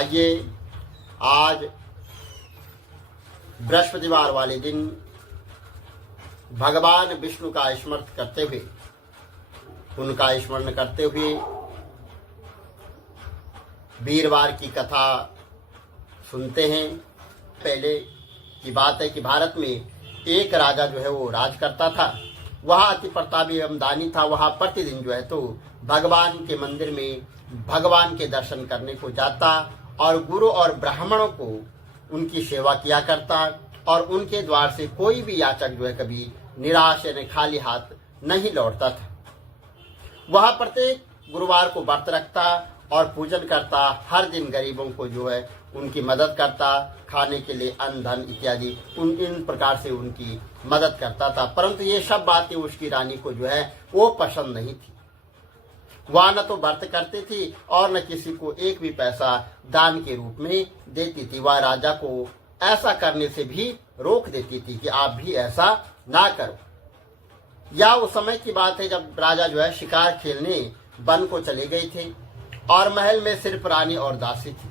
आइए आज बृहस्पतिवार वाले दिन भगवान विष्णु का स्मरण करते हुए, उनका स्मरण करते हुए वीरवार की कथा सुनते हैं। पहले की बात है कि भारत में एक राजा जो है वो राज करता था। वह अति प्रतापी एवं दानी था। वह प्रतिदिन जो है तो भगवान के मंदिर में भगवान के दर्शन करने को जाता और गुरु और ब्राह्मणों को उनकी सेवा किया करता और उनके द्वार से कोई भी याचक जो है कभी निराश यानी खाली हाथ नहीं लौटता था। वह प्रत्येक गुरुवार को व्रत रखता और पूजन करता। हर दिन गरीबों को जो है उनकी मदद करता, खाने के लिए अन्न धन इत्यादि इन प्रकार से उनकी मदद करता था। परंतु ये सब बातें उसकी रानी को जो है वो पसंद नहीं थी। वह न तो व्रत करती थी और न किसी को एक भी पैसा दान के रूप में देती थी। वह राजा को ऐसा करने से भी रोक देती थी कि आप भी ऐसा ना करो। या उस समय की बात है जब राजा जो है शिकार खेलने वन को चले गए थे और महल में सिर्फ रानी और दासी थी।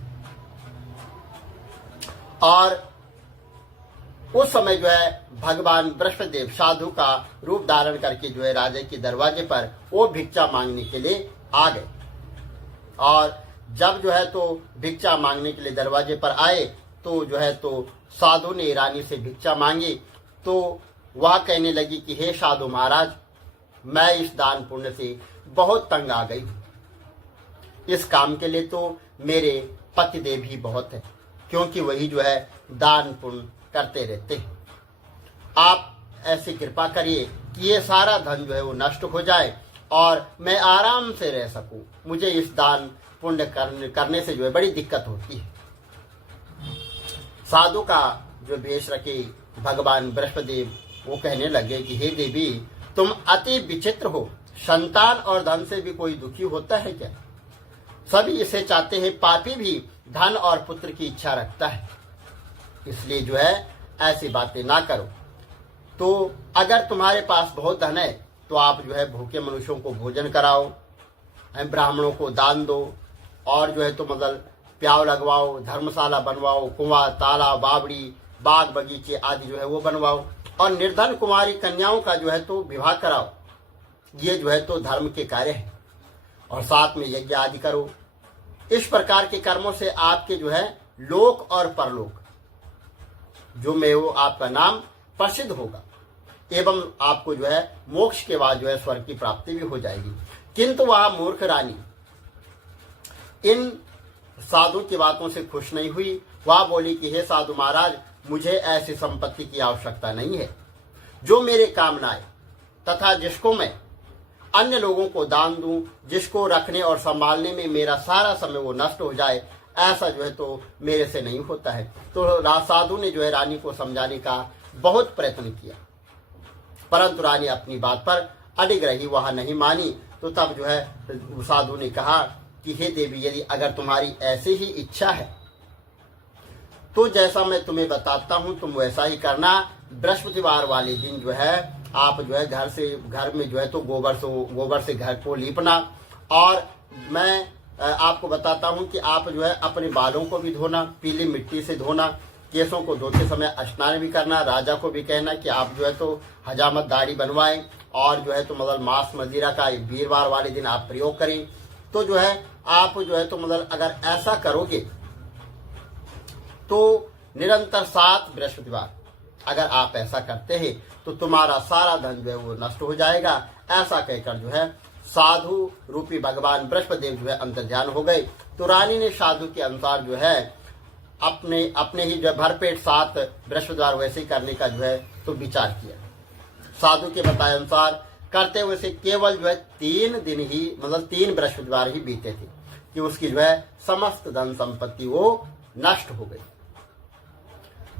और उस समय जो है भगवान बृहस्पति देव साधु का रूप धारण करके जो है राजा के दरवाजे पर वो भिक्षा मांगने के लिए आ गए। और जब जो है तो भिक्षा मांगने के लिए दरवाजे पर आए तो जो है तो साधु ने रानी से भिक्षा मांगी। तो वह कहने लगी कि हे साधु महाराज, मैं इस दान पुण्य से बहुत तंग आ गई हूँ। इस काम के लिए तो मेरे पतिदेव ही बहुत है, क्योंकि वही जो है दान पुण्य करते रहते हैं। आप ऐसी कृपा करिए कि ये सारा धन जो है वो नष्ट हो जाए और मैं आराम से रह सकूं। मुझे इस दान पुण्य करने से जो है बड़ी दिक्कत होती है। साधु का जो भेष रखे भगवान बृहस्पति वो कहने लगे कि हे देवी, तुम अति विचित्र हो। संतान और धन से भी कोई दुखी होता है क्या? सभी इसे चाहते हैं। पापी भी धन और पुत्र की इच्छा रखता है। इसलिए जो है ऐसी बातें ना करो। तो अगर तुम्हारे पास बहुत धन है तो आप जो है भूखे मनुष्यों को भोजन कराओ, ब्राह्मणों को दान दो और जो है तो मतलब प्याव लगवाओ, धर्मशाला बनवाओ, कुआं, तालाब, बावड़ी, बाग बगीचे आदि जो है वो बनवाओ और निर्धन कुमारी कन्याओं का जो है तो विवाह कराओ। ये जो है तो धर्म के कार्य है। और साथ में यज्ञ आदि करो। इस प्रकार के कर्मों से आपके जो है लोक और परलोक जो में वो आपका नाम प्रसिद्ध होगा एवं आपको जो है मोक्ष के बाद जो है स्वर्ग की प्राप्ति भी हो जाएगी। किंतु वह मूर्ख रानी इन साधु की बातों से खुश नहीं हुई। वह बोली कि हे साधु महाराज, मुझे ऐसी संपत्ति की आवश्यकता नहीं है जो मेरे काम न आए तथा जिसको मैं अन्य लोगों को दान दूं, जिसको रखने और संभालने में मेरा सारा समय वो नष्ट हो जाए, ऐसा जो है तो मेरे से नहीं होता है। तो साधु ने जो है रानी को समझाने का बहुत प्रयत्न किया, परंतु रानी अपनी बात पर अडिग रही। वह नहीं मानी। तो तब जो है साधु ने कहा कि हे देवी, यदि अगर तुम्हारी ऐसी ही इच्छा है तो जैसा मैं तुम्हें बताता हूं तुम वैसा ही करना। बृहस्पतिवार वाले दिन जो है आप जो है घर में जो है तो गोबर से घर को लीपना। और मैं आपको बताता हूं कि आप जो है अपने बालों को भी धोना, पीली मिट्टी से धोना। केसों को धोते समय स्नान भी करना। राजा को भी कहना कि आप जो है तो हजामत दाढ़ी बनवाएं और जो है तो मतलब मांस मदिरा का वीरवार वाले दिन आप प्रयोग करें। तो जो है आप जो है तो मतलब अगर ऐसा करोगे तो निरंतर 7 बृहस्पतिवार अगर आप ऐसा करते हैं तो तुम्हारा सारा धन जो है वो नष्ट हो जाएगा। ऐसा कहकर जो है साधु रूपी भगवान बृहस्पति देव जो है अंतर्ध्यान हो गए। तो रानी ने साधु के अनुसार जो है अपने ही जो भरपेट 7 बृहस्पतिवार वैसे ही करने का जो है तो विचार किया। साधु के बताए अनुसार करते हुए से केवल जो है 3 दिन ही मतलब 3 बृहस्पतिवार ही बीते थे कि उसकी जो है समस्त धन संपत्ति वो नष्ट हो गई।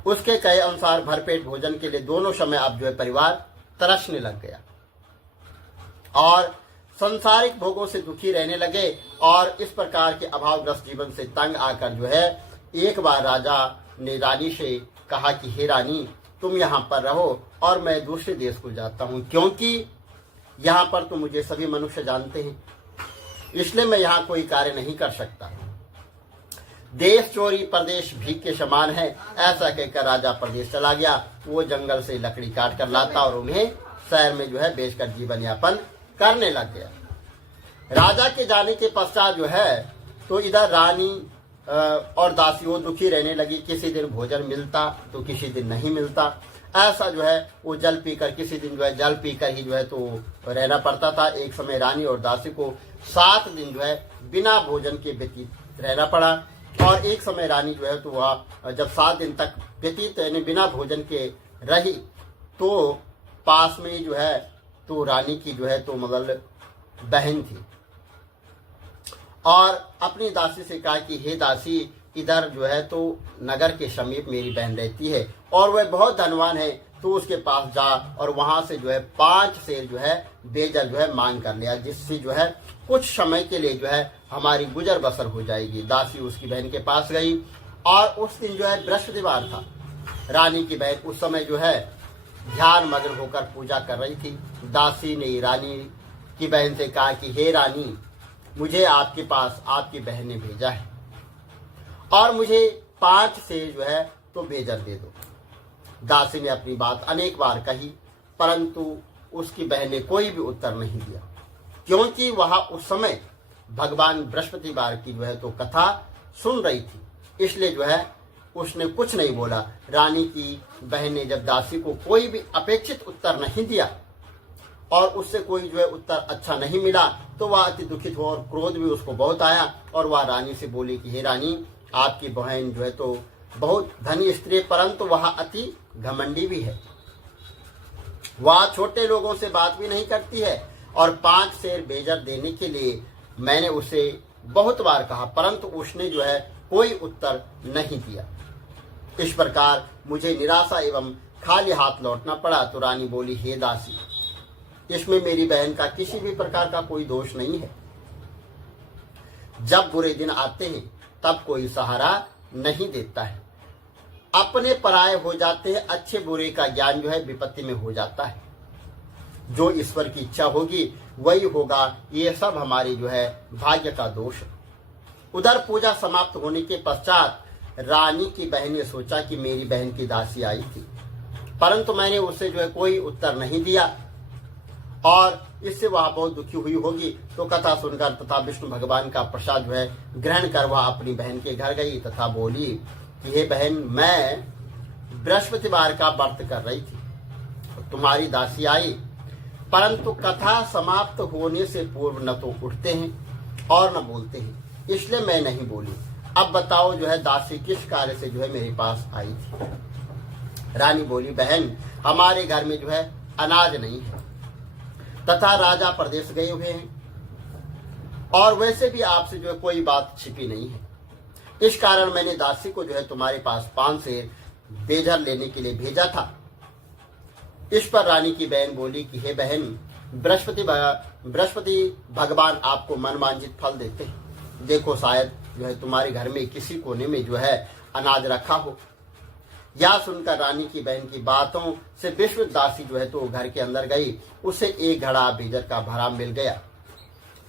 उसके कहे अनुसार भरपेट भोजन के लिए दोनों समय अब जो है परिवार तरसने लग गया और संसारिक भोगों से दुखी रहने लगे। और इस प्रकार के अभावग्रस्त जीवन से तंग आकर जो है एक बार राजा ने रानी से कहा कि हे रानी, तुम यहाँ पर रहो और मैं दूसरे देश को जाता हूँ, क्योंकि यहाँ पर तो मुझे सभी मनुष्य जानते हैं, इसलिए मैं यहाँ कोई कार्य नहीं कर सकता। देश चोरी परदेश भीख के समान है। ऐसा कहकर राजा प्रदेश चला गया। वो जंगल से लकड़ी काट कर लाता और उन्हें शहर में जो है बेचकर जीवन यापन करने लग गया। राजा के जाने के पश्चात जो है तो इधर रानी और दासी वो दुखी रहने लगी। किसी दिन भोजन मिलता तो किसी दिन नहीं मिलता। ऐसा जो है वो जल पीकर, किसी दिन जो है जल पीकर ही जो है तो रहना पड़ता था। एक समय रानी और दासी को 7 दिन जो है बिना भोजन के व्यतीत रहना पड़ा। और एक समय रानी जो है तो वह जब 7 दिन तक व्यतीत यानी बिना भोजन के रही तो पास में जो है तो रानी की जो है तो मतलब बहन थी और अपनी दासी से कहा कि हे दासी, इधर जो है तो नगर के समीप मेरी बहन रहती है और वह बहुत धनवान है, तो उसके पास जा और वहां से जो है 5 शेर जो है बेजर जो है मांग कर लिया, जिससे जो है कुछ समय के लिए जो है हमारी गुजर बसर हो जाएगी। दासी उसकी बहन के पास गई और उस दिन जो है बृहस्पतिवार था। रानी की बहन उस समय जो है ध्यान मग्न होकर पूजा कर रही थी। दासी ने रानी की बहन से कहा कि हे रानी, मुझे आपके पास आपकी बहन ने भेजा है और मुझे 5 शेर जो है तो बेजर दे दो। दासी ने अपनी बात अनेक बार कही, परंतु उसकी बहन ने कोई भी उत्तर नहीं दिया, क्योंकि वह उस समय भगवान बृहस्पतिवार की जो है तो कथा सुन रही थी। इसलिए जो है उसने कुछ नहीं बोला। रानी की बहन ने जब दासी को कोई भी अपेक्षित उत्तर नहीं दिया और उससे कोई जो है उत्तर अच्छा नहीं मिला तो वह अति दुखित हो और क्रोध भी उसको बहुत आया और वह रानी से बोली कि हे रानी, आपकी बहन जो है तो बहुत धनी स्त्री, परंतु वह अति घमंडी भी है। वह छोटे लोगों से बात भी नहीं करती है और 5 शेर बेजर देने के लिए मैंने उसे बहुत बार कहा, परंतु उसने जो है कोई उत्तर नहीं दिया। इस प्रकार मुझे निराशा एवं खाली हाथ लौटना पड़ा। तो रानी बोली, हे दासी, इसमें मेरी बहन का किसी भी प्रकार का कोई दोष नहीं है। जब बुरे दिन आते हैं तब कोई सहारा नहीं देता है, अपने पराये हो जाते हैं। अच्छे बुरे का ज्ञान जो है विपत्ति में हो जाता है। जो ईश्वर की इच्छा होगी वही होगा। ये सब हमारी जो है भाग्य का दोष है। उधर पूजा समाप्त होने के पश्चात रानी की बहन ने सोचा कि मेरी बहन की दासी आई थी, परंतु मैंने उसे जो है कोई उत्तर नहीं दिया और इससे वह बहुत दुखी हुई होगी। तो कथा सुनकर तथा विष्णु भगवान का प्रसाद जो है ग्रहण कर वह अपनी बहन के घर गई तथा बोली कि हे बहन, मैं बृहस्पतिवार का व्रत कर रही थी, तुम्हारी दासी आई, परंतु कथा समाप्त होने से पूर्व न तो उठते हैं और न बोलते हैं, इसलिए मैं नहीं बोली। अब बताओ जो है दासी किस कार्य से जो है मेरे पास आई थी। रानी बोली, बहन, हमारे घर में जो है अनाज नहीं है तथा राजा प्रदेश गए हुए हैं और वैसे भी आपसे जो है कोई बात छिपी नहीं है। इस कारण मैंने दासी को जो है तुम्हारे पास 5 शेर बेजर लेने के लिए भेजा था। इस पर रानी की बहन बोली कि हे बहन, बृहस्पति भगवान आपको मनवांछित फल देते हैं। देखो, शायद जो है तुम्हारे घर में किसी कोने में जो है अनाज रखा हो। यह सुनकर रानी की बहन की बातों से विश्व दासी जो है तो घर के अंदर गई। उसे एक घड़ा बेजर का भरा मिल गया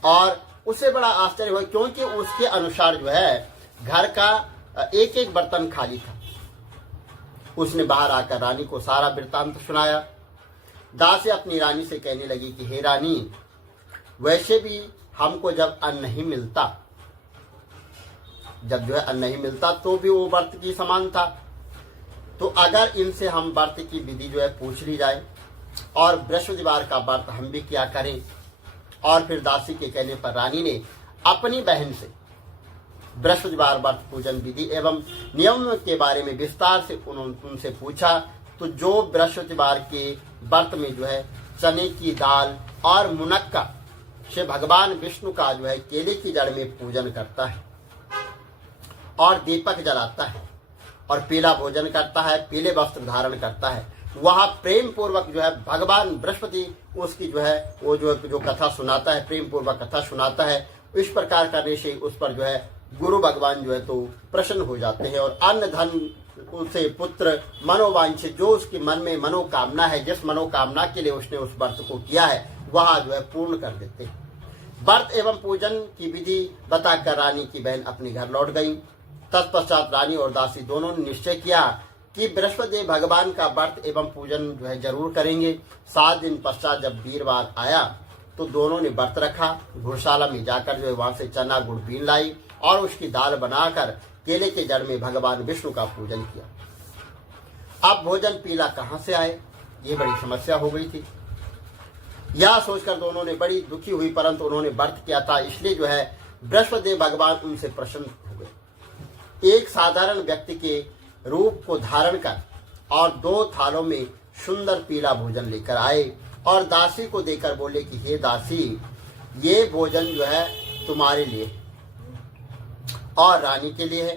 और उसे बड़ा आश्चर्य हुआ, क्योंकि उसके अनुसार जो है घर का एक एक बर्तन खाली था। उसने बाहर आकर रानी को सारा वृत्तांत सुनाया। दासी अपनी रानी से कहने लगी कि हे रानी, वैसे भी हमको जब अन्न नहीं मिलता, जब जो है अन्न नहीं मिलता तो भी वो व्रत की समान था, तो अगर इनसे हम व्रत की विधि जो है पूछ ली जाए और बृहस्पतिवार का व्रत हम भी क्या करें। और फिर दासी के कहने पर रानी ने अपनी बहन से बृहस्पतिवार व्रत पूजन विधि एवं नियम के बारे में विस्तार से उनसे पूछा। तो जो बृहस्पतिवार के व्रत में जो है चने की दाल और मुनक्का से भगवान विष्णु का जो है केले की जड़ में पूजन करता है और दीपक जलाता है और पीला भोजन करता है, पीले वस्त्र धारण करता है, वह प्रेम पूर्वक जो है भगवान बृहस्पति उसकी जो है वो जो कथा सुनाता है, प्रेम पूर्वक कथा सुनाता है। इस प्रकार करने से उस पर जो है गुरु भगवान जो है तो प्रसन्न हो जाते हैं और अन्न धन उसे पुत्र मनोवांछित जो उसके मन में मनोकामना है, जिस मनोकामना के लिए उसने उस व्रत को किया है, वह जो है पूर्ण कर देते हैं। व्रत एवं पूजन की विधि बताकर रानी की बहन अपने घर लौट गई तत्पश्चात रानी और दासी दोनों ने निश्चय किया कि बृहस्पति भगवान का व्रत एवं पूजन जो है जरूर करेंगे। 7 दिन पश्चात जब वीरवार आया तो दोनों ने व्रत रखा। घुड़शाला में जाकर जो है वहां से चना गुड़ बीन लाई और उसकी दाल बनाकर केले के जड़ में भगवान विष्णु का पूजन किया। अब भोजन पीला कहां से आए, ये बड़ी समस्या हो गई थी। यह सोचकर दोनों ने बड़ी दुखी हुई, परंतु उन्होंने व्रत किया था, इसलिए जो है बृहस्पति भगवान उनसे प्रसन्न हो गए। एक साधारण व्यक्ति के रूप को धारण कर और 2 थालों में सुंदर पीला भोजन लेकर आए और दासी को देकर बोले कि हे दासी, ये भोजन जो है तुम्हारे लिए और रानी के लिए है,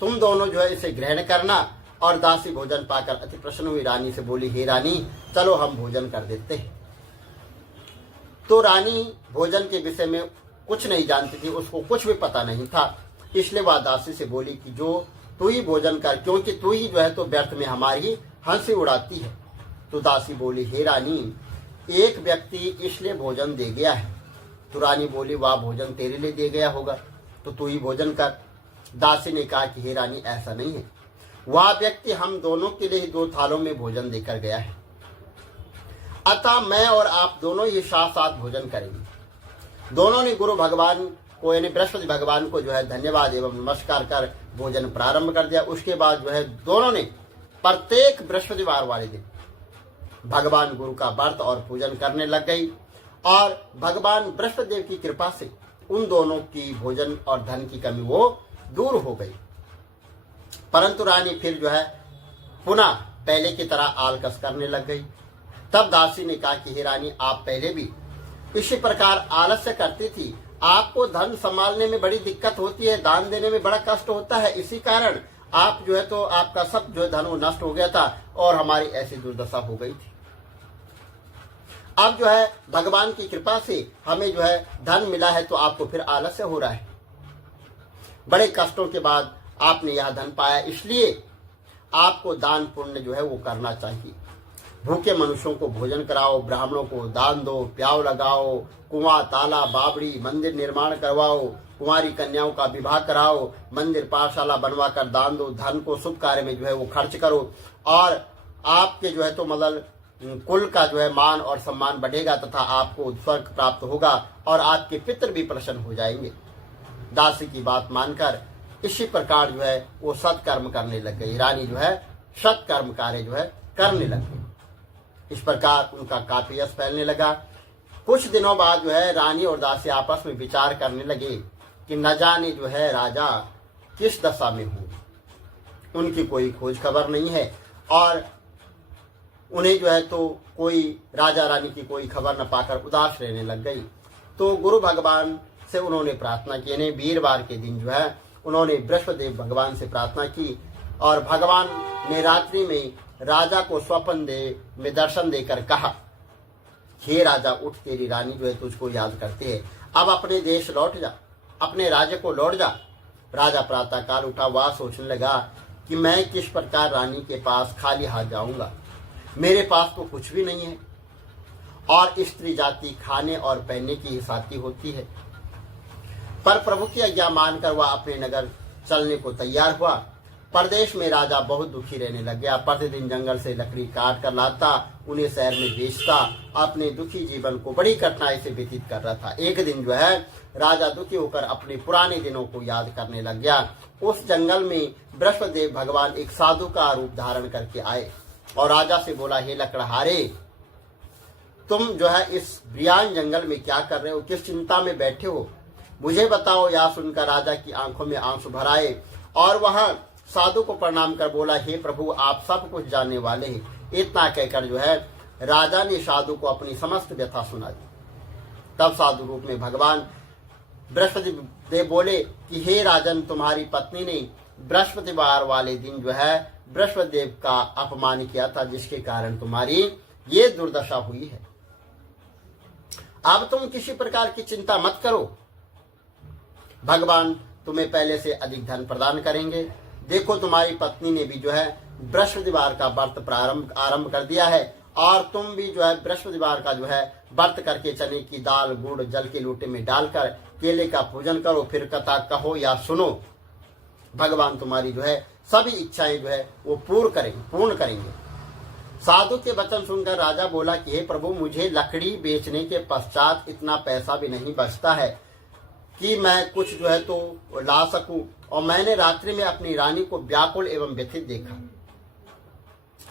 तुम दोनों जो है इसे ग्रहण करना। और दासी भोजन पाकर अति प्रसन्न हुई, रानी से बोली, हे रानी, चलो हम भोजन कर देते हैं। तो रानी भोजन के विषय में कुछ नहीं जानती थी, उसको कुछ भी पता नहीं था, इसलिए वह दासी से बोली कि जो तू ही भोजन कर, क्योंकि तू ही जो है तो व्यर्थ में हमारी हंसी उड़ाती है। तो दासी बोली, हे रानी, एक व्यक्ति इसलिए भोजन दे गया है। तो रानी बोली, वह भोजन तेरे लिए दे गया होगा, तो तू ही भोजन कर। दासी ने कहा कि हे रानी, ऐसा नहीं है, वह व्यक्ति हम दोनों के लिए 2 थालों में भोजन देकर गया है, अतः मैं और आप दोनों ही साथ साथ भोजन करेंगे। दोनों ने गुरु भगवान को यानी बृहस्पति भगवान को जो है धन्यवाद एवं नमस्कार कर भोजन प्रारंभ कर दिया। उसके बाद जो है दोनों ने प्रत्येक बृहस्पतिवार वाले दिन भगवान गुरु का व्रत और पूजन करने लग गई और भगवान बृहस्पति देव की कृपा से उन दोनों की भोजन और धन की कमी वो दूर हो गई। परंतु रानी फिर जो है पुनः पहले की तरह आलकस करने लग गई। तब दासी ने कहा कि हे रानी, आप पहले भी इसी प्रकार आलस्य करती थी, आपको धन संभालने में बड़ी दिक्कत होती है, दान देने में बड़ा कष्ट होता है, इसी कारण आप जो है तो आपका सब जो है धन वो नष्ट हो गया था और हमारी ऐसी दुर्दशा हो गई थी। अब जो है भगवान की कृपा से हमें जो है धन मिला है, तो आपको फिर आलस्य हो रहा है। बड़े कष्टों के बाद आपने यह धन पाया, इसलिए आपको दान पुण्य जो है वो करना चाहिए। भूखे मनुष्यों को भोजन कराओ, ब्राह्मणों को दान दो, प्याव लगाओ, कुआं, तालाब, बावड़ी, मंदिर निर्माण करवाओ, कुंवारी कन्याओं का विवाह कराओ, मंदिर पाठशाला बनवा कर दान दो, धन को शुभ कार्य में जो है वो खर्च करो और आपके जो है तो मतलब कुल का जो है मान और सम्मान बढ़ेगा तथा आपको स्वर्ग प्राप्त होगा और आपके पितृ भी प्रसन्न हो जाएंगे। दासी की बात मानकर इसी प्रकार जो है वो सत्कर्म करने लग गई। रानी जो है सत्कर्म कार्य जो है करने लग गई। इस प्रकार उनका काफी यश फैलने लगा। कुछ दिनों बाद जो है रानी और दासी आपस में विचार करने लगे कि न जाने जो है राजा किस दशा में हो, उनकी कोई खोज खबर नहीं है और उन्हें जो है तो कोई राजा रानी की कोई खबर न पाकर उदास रहने लग गई। तो गुरु भगवान से उन्होंने प्रार्थना की, यानी वीरवार के दिन जो है उन्होंने बृहस्पति भगवान से प्रार्थना की और भगवान ने रात्रि में राजा को स्वप्न में दर्शन देकर कहा, हे राजा, उठ, तेरी रानी जो है तुझको याद करती है, अब अपने देश लौट जा, अपने राज्य को लौट जा। राजा प्रातः काल उठा, वह सोचने लगा कि मैं किस प्रकार रानी के पास खाली हाथ जाऊंगा, मेरे पास तो कुछ भी नहीं है और स्त्री जाति खाने और पहनने की ही साथी होती है। पर प्रभु की आज्ञा मानकर वह अपने नगर चलने को तैयार हुआ। परदेश में राजा बहुत दुखी रहने लग गया। प्रतिदिन जंगल से लकड़ी काट कर लाता, उन्हें शहर में बेचता, अपने दुखी जीवन को बड़ी कठिनाई से व्यतीत कर रहा था। एक दिन जो है राजा दुखी होकर अपने पुराने दिनों को याद करने लग गया। उस जंगल में बृहस्पति भगवान एक साधु का रूप धारण करके आए और राजा से बोला, हे लकड़हारे, तुम जो है इस बियान जंगल में क्या कर रहे हो, किस चिंता में बैठे हो, मुझे बताओ। यह सुनकर राजा की आंखों में आंसू भर आए और वह साधु को प्रणाम कर बोला, हे प्रभु, आप सब कुछ जानने वाले हैं। इतना कहकर जो है राजा ने साधु को अपनी समस्त व्यथा सुना दी। तब साधु रूप में भगवान बृहस्पति देव बोले कि हे राजन, तुम्हारी पत्नी ने बृहस्पतिवार वाले दिन जो है बृहस्पति देव का अपमान किया था, जिसके कारण तुम्हारी ये दुर्दशा हुई है। अब तुम किसी प्रकार की चिंता मत करो, भगवान तुम्हें पहले से अधिक धन प्रदान करेंगे। देखो, तुम्हारी पत्नी ने भी जो है बृहस्पतिवार का व्रत आरंभ कर दिया है और तुम भी जो है बृहस्पतिवार का जो है व्रत करके चने की दाल गुड़ जल के लोटे में डालकर केले का पूजन करो, फिर कथा कहो या सुनो। भगवान तुम्हारी जो है सभी इच्छाएं जो है वो पूर्ण करेंगे। साधु के वचन सुनकर राजा बोला कि हे प्रभु, मुझे लकड़ी बेचने के पश्चात इतना पैसा भी नहीं बचता है कि मैं कुछ जो है तो ला सकूं, और मैंने रात्रि में अपनी रानी को व्याकुल एवं व्यथित देखा।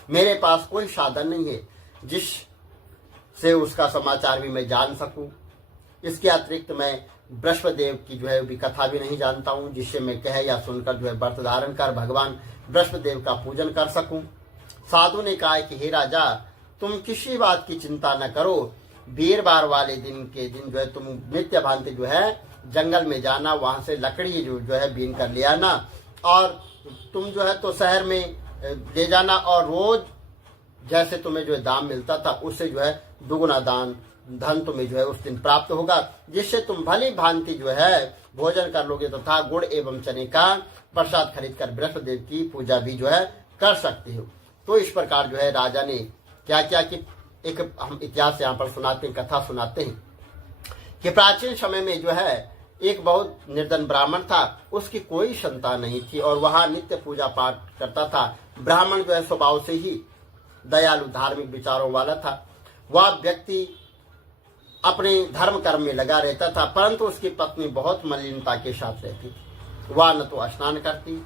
मेरे पास कोई साधन नहीं है जिससे उसका समाचार भी मैं जान सकूं। इसके अतिरिक्त मैं बृहस्पति देव की जो है भी कथा भी नहीं जानता हूं, जिससे मैं कह या सुनकर जो है व्रत धारण कर भगवान बृहस्पति देव का पूजन कर सकूं। साधु ने कहा कि हे राजा, तुम किसी बात की चिंता न करो। वीरवार वाले दिन के दिन जो है तुम नित्य भांति जो है जंगल में जाना, वहां से लकड़ी जो है बीन कर ले आना, और तुम जो है तो शहर में ले जाना, और रोज जैसे तुम्हें जो है दाम मिलता था उससे जो है दुगुना धन तुम्हें जो है उस दिन प्राप्त होगा, जिससे तुम भली भांति जो है भोजन कर लोगे तथा गुड़ एवं चने का प्रसाद खरीद कर बृहस्पति देव की पूजा भी जो है कर सकते हो। तो इस प्रकार जो है राजा ने क्या किया कि एक हम इतिहास यहाँ पर सुनाते हैं, कथा सुनाते हैं कि प्राचीन समय में जो है एक बहुत निर्धन ब्राह्मण था, उसकी कोई संतान नहीं थी और वहां नित्य पूजा पाठ करता था। ब्राह्मण जो है स्वभाव से ही दयालु धार्मिक विचारों वाला था। वह व्यक्ति अपने धर्म कर्म में लगा रहता था, परंतु उसकी पत्नी बहुत मलिनता के साथ रहती थी। वह न तो स्नान करती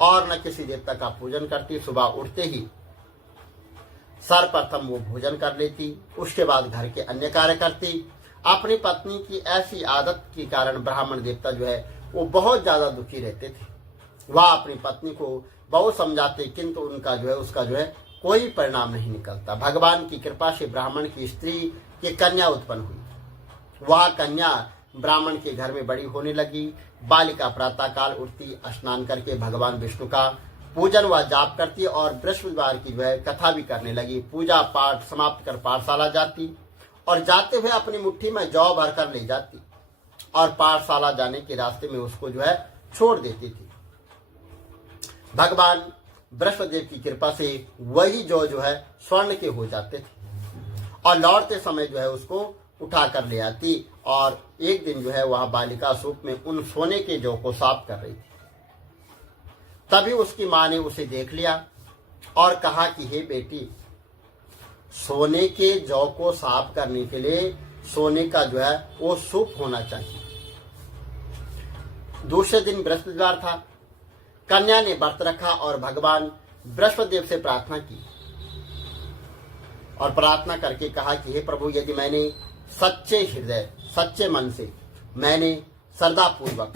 और न किसी देवता का पूजन करती। सुबह उठते ही सर्वप्रथम वो भोजन कर लेती, उसके बाद घर के अन्य कार्य करती। अपनी पत्नी की ऐसी आदत के कारण ब्राह्मण देवता जो है वो बहुत ज्यादा दुखी रहते थे। वह अपनी पत्नी को बहुत समझाते, किंतु उसका जो है कोई परिणाम नहीं निकलता। भगवान की कृपा से ब्राह्मण की स्त्री की कन्या उत्पन्न हुई। वह कन्या ब्राह्मण के घर में बड़ी होने लगी। बालिका प्रातःकाल उठती, स्नान करके भगवान विष्णु का पूजन व जाप करती और बृहस्पतिवार की जो है कथा भी करने लगी। पूजा पाठ समाप्त कर पाठशाला जाती और जाते हुए अपनी मुट्ठी में जौ भर कर ले जाती और पाठशाला जाने के रास्ते में उसको जो है छोड़ देती थी। भगवान बृहस्पति देव की कृपा से वही जौ जो है स्वर्ण के हो जाते थे और लौटते समय जो है उसको उठा कर ले आती। और एक दिन जो है वह बालिका सूप में उन सोने के जौ को साफ कर रही थी। तभी उसकी मां ने उसे देख लिया और कहा कि हे बेटी, सोने के जौ को साफ करने के लिए सोने का जो है वो सूप होना चाहिए। दूसरे दिन बृहस्पतिवार था। कन्या ने व्रत रखा और भगवान बृहस्पति देव से प्रार्थना की और प्रार्थना करके कहा कि हे प्रभु, यदि मैंने सच्चे हृदय सच्चे मन से मैंने श्रद्धा पूर्वक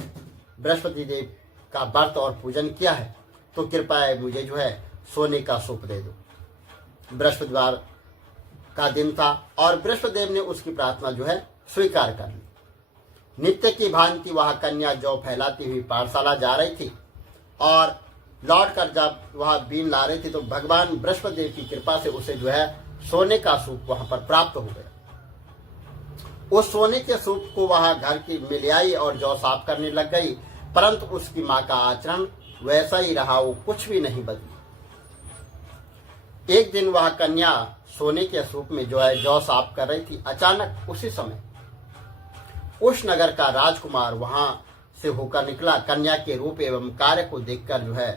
बृहस्पति देव का व्रत और पूजन किया है तो कृपया मुझे जो है सोने का सूप दे दो। बृहस्पतिवार का दिन था और बृहस्पति देव ने उसकी प्रार्थना जो है स्वीकार कर ली। नित्य की भांति वह कन्या जौ फैलाती हुई पाठशाला जा रही थी और लौटकर जब वह बीन ला रही थी तो भगवान बृहस्पति देव की कृपा से उसे जो है सोने का सूप वहां पर प्राप्त हो गया। उस सोने के सूप को वह घर की में ले आई और जौ साफ करने लग गई, परंतु उसकी मां का आचरण वैसा ही रहा, वो कुछ भी नहीं बदली। एक दिन वह कन्या सोने के सूप में जो है जौ साफ कर रही थी। अचानक उसी समय उस नगर का राजकुमार वहां से होकर निकला। कन्या के रूप एवं कार्य को देखकर जो है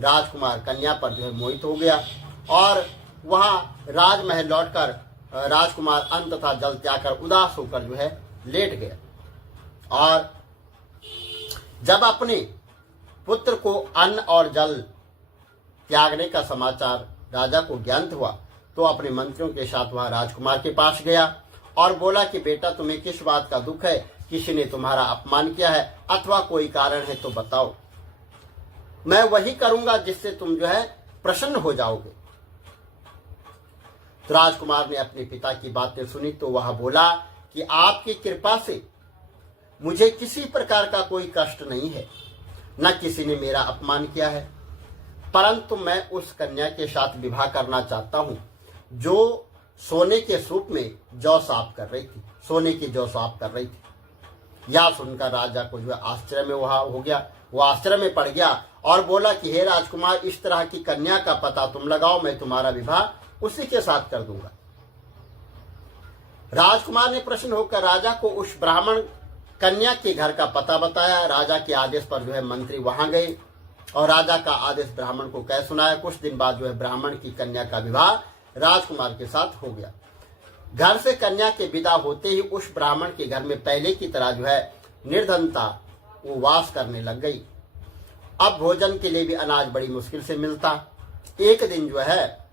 राजकुमार कन्या पर जो है मोहित हो गया और वहां राजमहल लौटकर राजकुमार अन्न तथा जल त्याग कर उदास होकर जो है लेट गया। और जब अपने पुत्र को अन्न और जल त्यागने का समाचार राजा को ज्ञात हुआ तो अपने मंत्रियों के साथ वह राजकुमार के पास गया और बोला कि बेटा, तुम्हें किस बात का दुख है? किसी ने तुम्हारा अपमान किया है अथवा कोई कारण है तो बताओ, मैं वही करूंगा जिससे तुम जो है प्रसन्न हो जाओगे। तो राजकुमार ने अपने पिता की बातें सुनी तो वह बोला कि आपकी कृपा से मुझे किसी प्रकार का कोई कष्ट नहीं है, न किसी ने मेरा अपमान किया है, परंतु मैं उस कन्या के साथ विवाह करना चाहता हूं जो सोने के सूप में जौ साफ कर रही थी, सोने की जौ साफ कर रही थी। यह सुनकर राजा को जो है आश्चर्य में वह हो गया, वो आश्चर्य में पड़ गया और बोला कि हे राजकुमार, इस तरह की कन्या का पता तुम लगाओ, मैं तुम्हारा विवाह उसी के साथ कर दूंगा। राजकुमार ने प्रसन्न होकर राजा को उस ब्राह्मण कन्या के घर का पता बताया। राजा के आदेश पर जो है मंत्री वहां गए और राजा का आदेश ब्राह्मण को कह सुनाया। कुछ दिन बाद जो है ब्राह्मण की कन्या का विवाह राजकुमार के साथ हो गया। घर से कन्या के विदा होते ही उस ब्राह्मण के घर में पहले की तरह जो है निर्धनता वो वास करने लग गई। अब भोजन के लिए भी अनाज बड़ी मुश्किल से मिलता। एक दिन जो है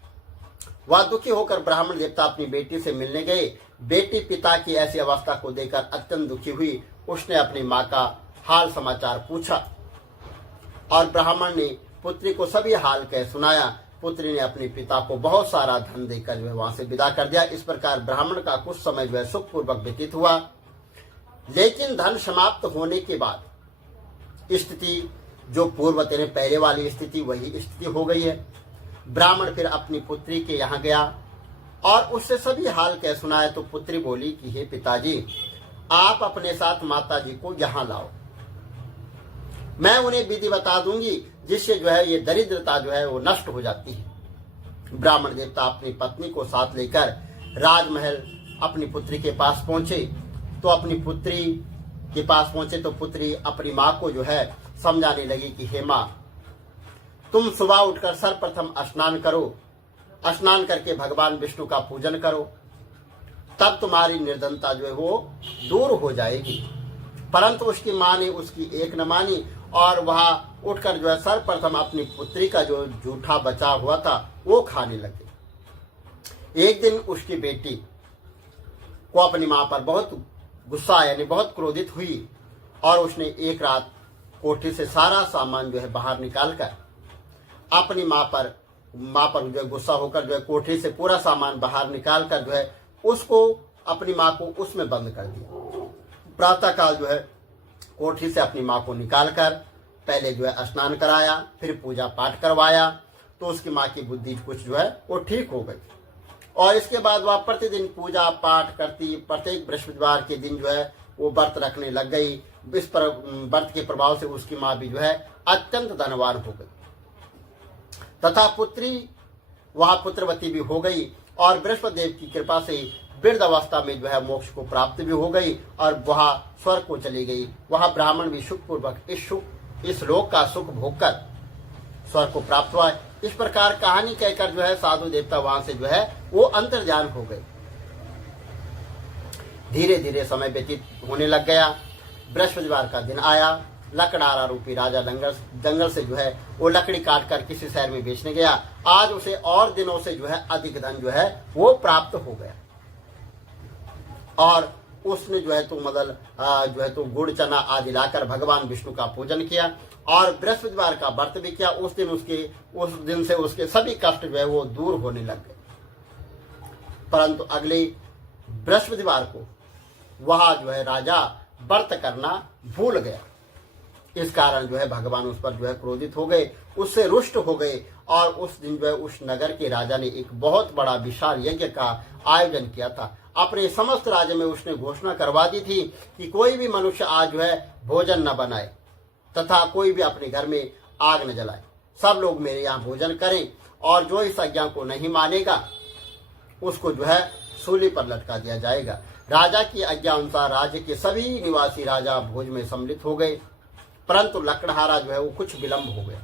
वह दुखी होकर ब्राह्मण देवता अपनी बेटी से मिलने गए। बेटी पिता की ऐसी अवस्था को देखकर अत्यंत दुखी हुई। उसने अपनी माँ का हाल समाचार पूछा और ब्राह्मण ने पुत्री को सभी हाल कह सुनाया। पुत्री ने अपने पिता को बहुत सारा धन देकर जो है वहां से विदा कर दिया। इस प्रकार ब्राह्मण का कुछ समय जो है सुखपूर्वक व्यतीत हुआ। लेकिन धन समाप्त होने के बाद स्थिति जो पूर्व तेरे पहले वाली स्थिति वही स्थिति हो गई है। ब्राह्मण फिर अपनी पुत्री के यहाँ गया और उससे सभी हाल कह सुनाया। तो पुत्री बोली कि हे पिताजी, आप अपने साथ माताजी को यहाँ लाओ, मैं उन्हें विधि बता दूंगी जिससे जो है ये दरिद्रता जो है वो नष्ट हो जाती है। ब्राह्मण देवता अपनी पत्नी को साथ लेकर राजमहल अपनी पुत्री के पास पहुंचे। तो अपनी पुत्री के पास पहुंचे तो पुत्री अपनी माँ को जो है समझाने लगी कि हे माँ, तुम सुबह उठकर सर्वप्रथम स्नान करो, स्नान करके भगवान विष्णु का पूजन करो, तब तुम्हारी निर्धनता जो है वो दूर हो जाएगी। परंतु उसकी माँ ने उसकी एक न मानी और वहां उठकर जो है सर्वप्रथम अपनी पुत्री का जो जूठा बचा हुआ था वो खाने लगे। एक दिन उसकी बेटी को अपनी माँ पर बहुत गुस्सा यानी बहुत क्रोधित हुई और उसने एक रात कोठी से सारा सामान जो है बाहर निकालकर अपनी माँ पर जो है गुस्सा होकर जो है कोठी से पूरा सामान बाहर निकालकर जो है उसको अपनी माँ को उसमें बंद कर दिया। प्रातः काल जो है कोठी से अपनी माँ को निकालकर पहले जो है स्नान कराया, फिर पूजा पाठ करवाया। तो उसकी माँ की बुद्धि कुछ जो है वो ठीक हो गई और इसके बाद वह प्रतिदिन पूजा पाठ करती। प्रत्येक बृहस्पतिवार के दिन जो है वो व्रत रखने लग गई। इस पर व्रत के प्रभाव से उसकी माँ भी जो है अत्यंत धनवान हो गई तथा पुत्री वह पुत्रवती भी हो गई और बृहस्पति देव की कृपा से वृद्ध अवस्था में जो है मोक्ष को प्राप्त भी हो गई और वह स्वर्ग को चली गई। वह ब्राह्मण भी सुखपूर्वक इस लोक का सुख भोगकर स्वर्ग को प्राप्त हुआ। इस प्रकार कहानी कहकर जो है साधु देवता वहां से जो है वो अंतर्ध्यान हो गए। धीरे धीरे समय व्यतीत होने लग गया। बृहस्पतिवार का दिन आया। लकड़हारा रूपी राजा जंगल से जो है वो लकड़ी काट कर किसी शहर में बेचने गया। आज उसे और दिनों से जो है अधिक धन जो है वो प्राप्त हो गया और उसने जो है तो गुड़ चना आदि लाकर भगवान विष्णु का पूजन किया और बृहस्पतिवार का व्रत भी किया। उस दिन से उसके सभी कष्ट जो है वो दूर होने लग गए। परंतु अगले बृहस्पतिवार को वह जो है राजा व्रत करना भूल गया। इस कारण जो है भगवान उस पर जो है क्रोधित हो गए, उससे रुष्ट हो गए और उस दिन जो है उस नगर के राजा ने एक बहुत बड़ा विशाल यज्ञ का आयोजन किया था। अपने समस्त राज्य में उसने घोषणा करवा दी थी कि कोई भी मनुष्य आज जो है भोजन न बनाए तथा कोई भी अपने घर में आग न जलाए। सब लोग मेरे यहाँ भोजन करें और जो इस आज्ञा को नहीं मानेगा उसको जो है सूली पर लटका दिया जाएगा। राजा की आज्ञा अनुसार राज्य के सभी निवासी राजा भोज में सम्मिलित हो गए। परंतु लकड़हारा जो है वो कुछ विलंब हो गया,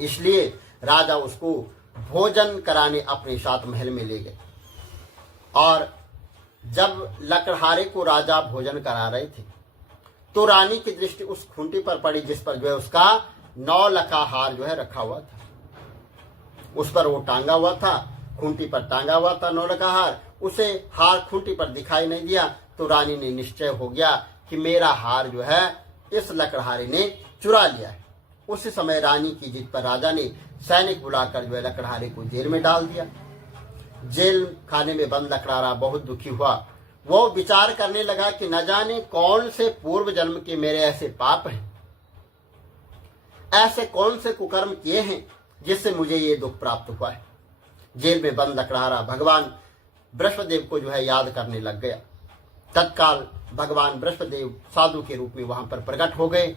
इसलिए राजा उसको भोजन कराने अपने साथ महल में ले गए। और जब लकड़हारे को राजा भोजन करा रहे थे तो रानी की दृष्टि उस खूंटी पर पड़ी जिस पर जो है उसका 9 लखा हार जो है रखा हुआ था। उस पर वो टांगा हुआ था, खूंटी पर टांगा हुआ था 9 लखा हार। उसे हार खूंटी पर दिखाई नहीं दिया तो रानी ने निश्चय हो गया कि मेरा हार जो है इस लकड़हारे ने चुरा लिया है। उसी समय रानी की जिद पर राजा ने सैनिक बुलाकर जो है लकड़हारे को जेल में डाल दिया। जेल खाने में बंद लकड़हारा बहुत दुखी हुआ। वो विचार करने लगा कि न जाने कौन से पूर्व जन्म के मेरे ऐसे पाप हैं, ऐसे कौन से कुकर्म किए हैं जिससे मुझे ये दुख प्राप्त हुआ है। जेल में बंद लकड़हारा भगवान बृहस्पति देव को जो है याद करने लग गया। तत्काल भगवान बृहस्पति देव साधु के रूप में वहां पर प्रकट हो गए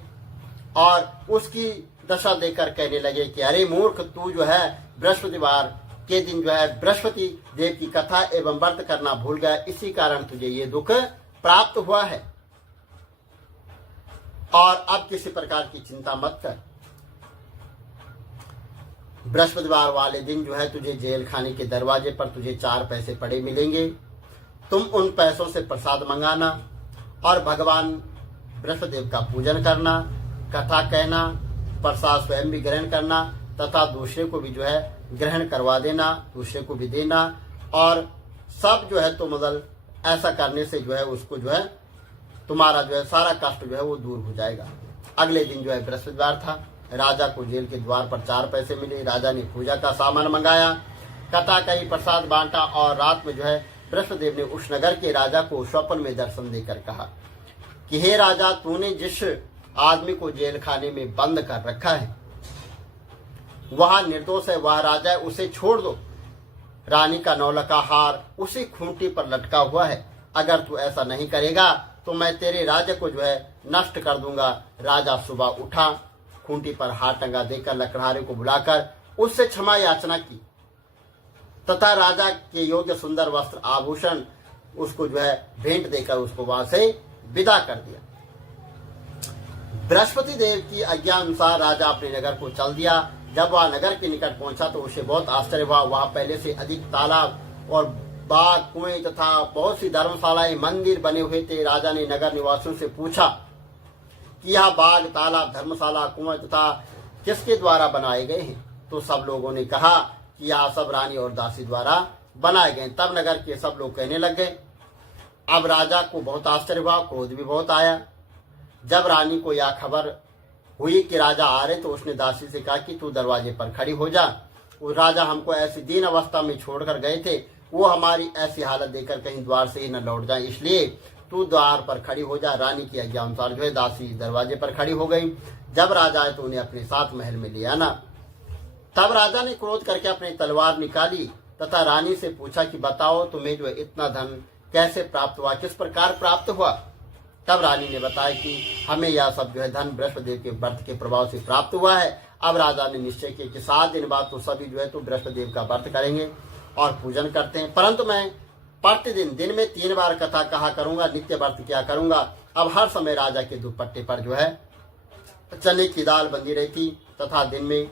और उसकी दशा देकर कहने लगे कि अरे मूर्ख, तू जो है बृहस्पतिवार के दिन जो है बृहस्पति देव की कथा एवं व्रत करना भूल गया, इसी कारण तुझे ये दुख प्राप्त हुआ है और अब किसी प्रकार की चिंता मत कर। बृहस्पतिवार वाले दिन जो है तुझे जेल खाने के दरवाजे पर तुझे 4 पैसे पड़े मिलेंगे। तुम उन पैसों से प्रसाद मंगाना और भगवान बृहस्पतिदेव का पूजन करना, कथा कहना, प्रसाद स्वयं भी ग्रहण करना तथा दूसरे को भी जो है ग्रहण करवा देना, दूसरे को भी देना। और सब जो है तो मतलब ऐसा करने से जो है उसको जो है तुम्हारा जो है सारा कष्ट जो है वो दूर हो जाएगा। अगले दिन जो है बृहस्पतिवार था। राजा को जेल के द्वार पर 4 पैसे मिले। राजा ने पूजा का सामान मंगाया, कथा कही, प्रसाद बांटा और रात में जो है बृहस्पतिदेव ने उस नगर के राजा को स्वप्न में दर्शन देकर कहा कि हे राजा, तूने जिस आदमी को जेल खाने में बंद कर रखा है वह निर्दोष है, वह राजा है, उसे छोड़ दो। रानी का नौलखा हार उसी खूंटी पर लटका हुआ है। अगर तू ऐसा नहीं करेगा तो मैं तेरे राज्य को जो है नष्ट कर दूंगा। राजा सुबह उठा, खूंटी पर हार टंगा देकर लकड़हारे को बुलाकर उससे क्षमा याचना की तथा राजा के योग्य सुंदर वस्त्र आभूषण उसको जो है भेंट देकर उसको वहां से विदा कर दिया। बृहस्पति देव की आज्ञा अनुसार राजा अपने नगर को चल दिया। जब वह नगर के निकट पहुंचा तो उसे बहुत आश्चर्य हुआ। वहां पहले से अधिक तालाब और बाग, कुएं तथा बहुत सी धर्मशालाएं, मंदिर बने हुए थे। राजा ने नगर निवासियों से पूछा कि यह बाग, तालाब, धर्मशाला, कुएं तथा किसके द्वारा बनाए गए हैं? तो सब लोगों ने कहा कि यह सब रानी और दासी द्वारा बनाए गए। तब नगर के सब लोग कहने लग गए। अब राजा को बहुत आश्चर्य हुआ, क्रोध भी बहुत आया। जब रानी को यह खबर हुई कि राजा आ रहे तो उसने दासी से कहा कि तू दरवाजे पर खड़ी हो जा। वो राजा हमको ऐसी दीन अवस्था में छोड़कर गए थे, वो हमारी ऐसी हालत देखकर कहीं द्वार से ही न लौट जाए, इसलिए तू द्वार पर खड़ी हो जा। रानी की आज्ञा अनुसार जो है दासी दरवाजे पर खड़ी हो गई। जब राजा आए तो उन्हें अपने साथ महल में ले आना। तब राजा ने क्रोध करके अपनी तलवार निकाली तथा रानी से पूछा कि बताओ तुम्हें जो है इतना धन कैसे प्राप्त हुआ, किस प्रकार प्राप्त हुआ? तब रानी ने बताया कि हमें यह सब जो है धन बृहस्पति के व्रत के प्रभाव से प्राप्त हुआ है। अब राजा ने निश्चय किया कि 7 दिन बाद तो सभी जो है तो बृहस्पति का व्रत करेंगे और पूजन करते हैं, परंतु मैं प्रतिदिन दिन में 3 बार कथा कहा करूंगा, नित्य व्रत किया करूंगा। अब हर समय राजा के दुपट्टे पर जो है चने की दाल बंधी रहती तथा दिन में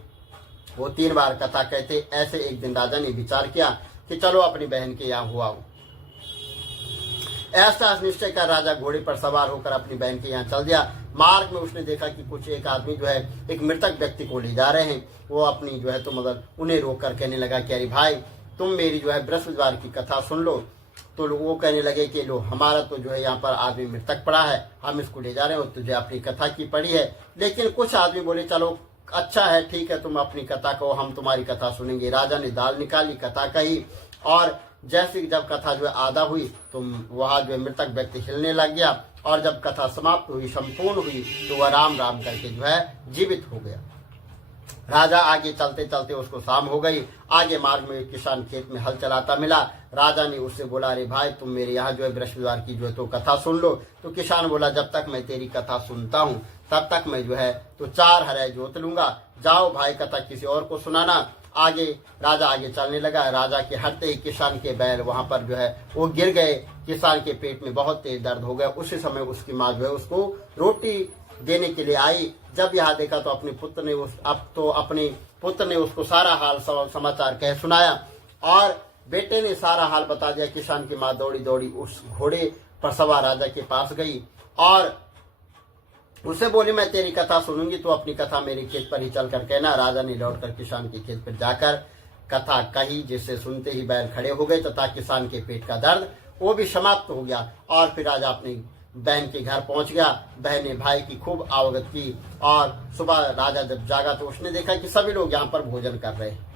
वो 3 बार कथा कहते। ऐसे एक दिन राजा ने विचार किया कि चलो अपनी बहन के यहाँ हुआ। ऐसा निश्चय कर राजा घोड़े पर सवार होकर अपनी बहन के यहाँ चल दिया। मार्ग में उसने देखा कि कुछ एक आदमी जो है एक मृतक व्यक्ति को ले जा रहे हैं। वो अपनी जो है तो मगर उन्हें रोक कर कहने लगा कि अरे भाई, तुम मेरी जो है बृहस्पतिवार की कथा सुन लो। तो वो कहने लगे कि लो, हमारा तो जो है यहाँ पर आदमी मृतक पड़ा है, हम इसको ले जा रहे हैं और तुझे अपनी कथा की पड़ी है। लेकिन कुछ आदमी बोले चलो अच्छा है, ठीक है, तुम अपनी कथा कहो, हम तुम्हारी कथा सुनेंगे। राजा ने दाल निकाली, कथा कही और जैसे जब कथा जो है आधा हुई तो वहां जो है मृतक व्यक्ति हिलने लग गया और जब कथा समाप्त हुई, संपूर्ण हुई, तो वह राम राम करके जो है जीवित हो गया। राजा आगे चलते चलते उसको शाम हो गई। आगे मार्ग में एक किसान खेत में हल चलाता मिला। राजा ने उससे बोला अरे भाई, तुम मेरे यहाँ जो है बृहस्पतिवार की जो है तो कथा सुन लो। तो किसान बोला जब तक मैं तेरी कथा सुनता हूँ तब तक मैं जो है तो 4 हरे जोत लूंगा। जाओ भाई, कथा किसी और को सुनाना। आगे राजा आगे चलने लगा। राजा के हटते ही किसान के बैल वहां पर जो है वो गिर गए। किसान के पेट में बहुत तेज दर्द हो गया। उसी समय उसकी माँ जो है उसको रोटी देने के लिए आई। जब यहाँ देखा तो अपने पुत्र ने उसको सारा हाल समाचार कह सुनाया और बेटे ने सारा हाल बता दिया। किसान की माँ दौड़ी दौड़ी उस घोड़े पर सवार राजा के पास गई और उसे बोली मैं तेरी कथा सुनूंगी, तो अपनी कथा मेरे खेत पर ही चलकर कहना। राजा ने लौटकर किसान के खेत पर जाकर कथा कही, जिसे सुनते ही बैल खड़े हो गए तथा किसान के पेट का दर्द वो भी समाप्त हो गया। और फिर राजा अपनी बहन के घर पहुंच गया। बहन ने भाई की खूब आवगत की और सुबह राजा जब जागा तो उसने देखा कि सभी लोग यहाँ पर भोजन कर रहे हैं।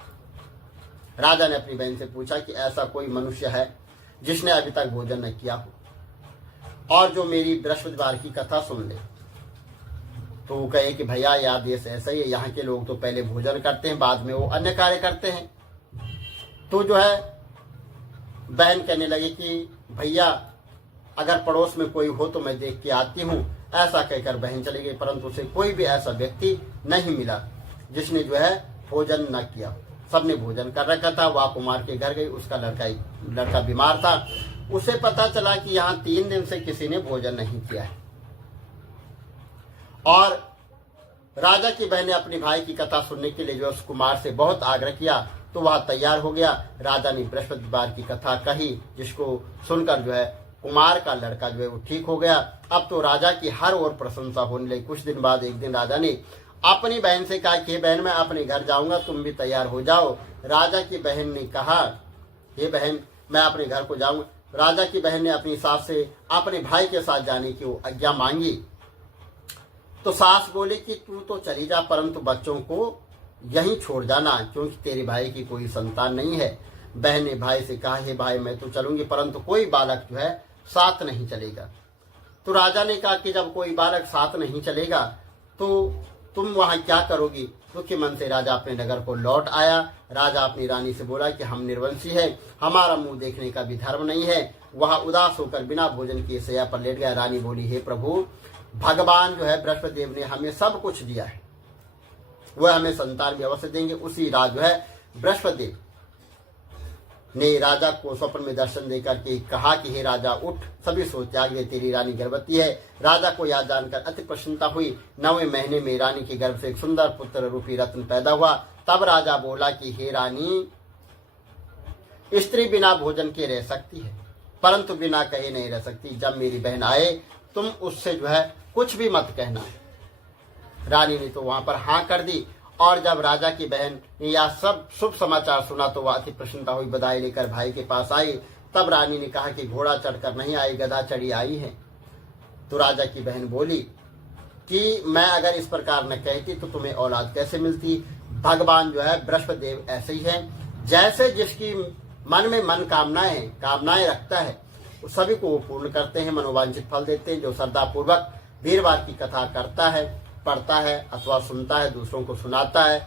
राजा ने अपनी बहन से पूछा कि ऐसा कोई मनुष्य है जिसने अभी तक भोजन न किया हो और जो मेरी बृहस्पतिवार की कथा सुन ले? तो वो कहे कि भैया यार देश ऐसा ही है, यहाँ के लोग तो पहले भोजन करते हैं, बाद में वो अन्य कार्य करते हैं। तो जो है बहन कहने लगी कि भैया अगर पड़ोस में कोई हो तो मैं देख के आती हूँ। ऐसा कहकर बहन चली गई, परंतु उसे कोई भी ऐसा व्यक्ति नहीं मिला जिसने जो है भोजन न किया। सबने भोजन कर रखा था। वह कुमार के घर गई। उसका लड़का बीमार था। उसे पता चला कि यहाँ 3 दिन से किसी ने भोजन नहीं किया है और राजा की बहन ने अपने भाई की कथा सुनने के लिए जो उस कुमार से बहुत आग्रह किया, तो वह तैयार हो गया। राजा ने बृहस्पतिवार की कथा कही, जिसको सुनकर जो है कुमार का लड़का जो है वो ठीक हो गया। अब तो राजा की हर ओर प्रशंसा होने लगी। कुछ दिन बाद एक दिन राजा ने अपनी बहन से कहा कि बहन, मैं अपने घर जाऊंगा, तुम भी तैयार हो जाओ। राजा की बहन ने कहा, हे बहन, मैं अपने घर को जाऊंगा। राजा की बहन ने अपनी सास से अपने भाई के साथ जाने की वो आज्ञा मांगी, तो सास बोली कि तू तो चली जा, परंतु बच्चों को यहीं छोड़ जाना, क्योंकि तेरे भाई की कोई संतान नहीं है। बहन ने भाई से कहा, हे भाई, मैं तो चलूंगी, परंतु कोई बालक जो है साथ नहीं चलेगा। तो राजा ने कहा कि जब कोई बालक साथ नहीं चलेगा तो तुम वहां क्या करोगी? दुखी मन से राजा अपने नगर को लौट आया। राजा अपनी रानी से बोला कि हम निर्वंशी है, हमारा मुंह देखने का भी धर्म नहीं है। वह उदास होकर बिना भोजन किए शैया पर लेट गया। रानी बोली, हे प्रभु, भगवान जो है बृहस्पति देव ने हमें सब कुछ दिया है, वह हमें संतान भी अवश्य देंगे। उसी रात जो है बृहस्पति देव ने राजा को स्वप्न में दर्शन देकर के कहा कि हे राजा, उठ, सभी सोच त्याग दे, तेरी रानी गर्भवती है। राजा को यह जानकर अति प्रसन्नता हुई। 9वें महीने में रानी के गर्भ से एक सुंदर पुत्र रूपी रत्न पैदा हुआ। तब राजा बोला कि हे रानी, स्त्री बिना भोजन के रह सकती है, परंतु बिना कहे नहीं रह सकती। जब मेरी बहन आए, तुम उससे जो है कुछ भी मत कहना। रानी ने तो वहां पर हाँ कर दी, और जब राजा की बहन ने यह सब शुभ समाचार सुना तो वह अति प्रसन्नता हुई, बधाई लेकर भाई के पास आई। तब रानी ने कहा कि घोड़ा चढ़कर नहीं आई, गधा चढ़ी आई है। तो राजा की बहन बोली कि मैं अगर इस प्रकार न कहती तो तुम्हें औलाद कैसे मिलती? भगवान जो है बृहस्पति देव ऐसे ही है, जैसे जिसकी मन में मन कामनाएं रखता है, उस सभी को वो पूर्ण करते हैं, मनोवांछित फल देते हैं। जो श्रद्धा पूर्वक वीरवार की कथा करता है, पढ़ता है अथवा सुनता है, दूसरों को सुनाता है,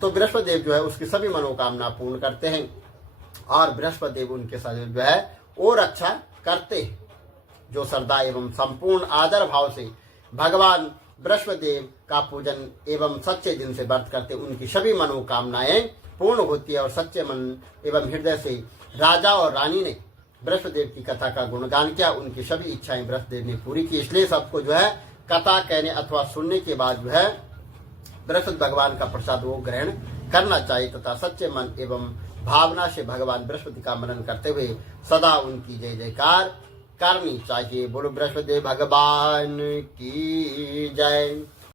तो बृहस्पति देव जो है उसकी सभी मनोकामना पूर्ण करते हैं, और बृहस्पति देव उनके साथ जो है वो रक्षा करते हैं। जो श्रद्धा एवं संपूर्ण आदर भाव से भगवान बृहस्पति देव का पूजन एवं सच्चे दिन से व्रत करते, उनकी सभी मनोकामनाएं पूर्ण होती है। और सच्चे मन एवं हृदय से राजा और रानी ने बृहस्पति देव की कथा का गुणगान किया, उनकी सभी इच्छाएं बृहस्पति देव ने पूरी की। इसलिए सबको जो है कथा कहने अथवा सुनने के बाद जो है बृहस्पति भगवान का प्रसाद वो ग्रहण करना चाहिए, तथा सच्चे मन एवं भावना से भगवान बृहस्पति का मनन करते हुए सदा उनकी जय जयकार करनी चाहिए। बोलो बृहस्पति भगवान की जय।